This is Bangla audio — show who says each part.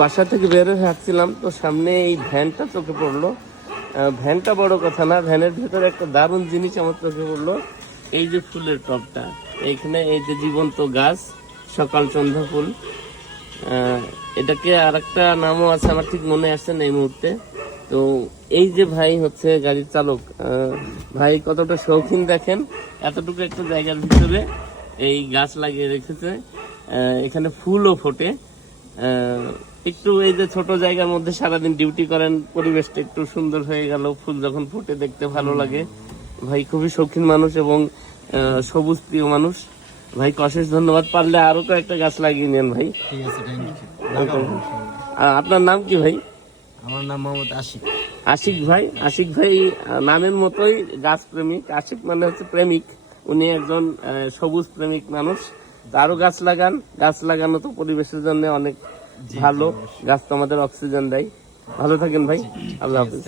Speaker 1: বাসা থেকে বের হয়ে হাঁটছিলাম তো সামনে এই ভ্যানটা চোখে পড়ল। ভ্যানটা বড় কথা না, ভ্যানের ভেতরে একটা দারুণ জিনিস আমার চোখে পড়ল। এই যে ফুলের টবটা, এইখানে এই যে জীবন্ত গাছ, সকাল সন্ধ্যা ফুল। এটাকে আর একটা নামও আছে, আমার ঠিক মনে আসছে না এই মুহূর্তে। তো এই যে ভাই হচ্ছে গাড়ির চালক ভাই কতটা শৌখিন দেখেন, এতটুকু একটা জায়গার ভিতরে এই গাছ লাগিয়ে রেখেছে। এখানে ফুলও ফোটে। একটু এই যে ছোট জায়গার মধ্যে সারাদিন ডিউটি করেন পরিবেশটা একটু সুন্দর হয়ে গেল ফুল যখন ফুটে দেখতে ভালো লাগে। ভাই খুবই শৌখিন মানুষ এবং সবুজ প্রিয় মানুষ। ভাই অশেষ ধন্যবাদ। পারলে আরও কয়েকটা গাছ লাগিয়ে নেন ভাই। আপনার নাম কি ভাই?
Speaker 2: আমার নাম মোহাম্মদ আশিক।
Speaker 1: আশিক ভাই। আশিক ভাই নামের মতোই গাছ প্রেমিক। আশিক মানে হচ্ছে প্রেমিক। উনি একজন সবুজ প্রেমিক মানুষ। আরও গাছ লাগান। গাছ লাগানো তো পরিবেশের জন্য অনেক ভালো। গাছ তো আমাদের অক্সিজেন দেয়। ভালো থাকেন ভাই। আল্লাহ হাফিজ।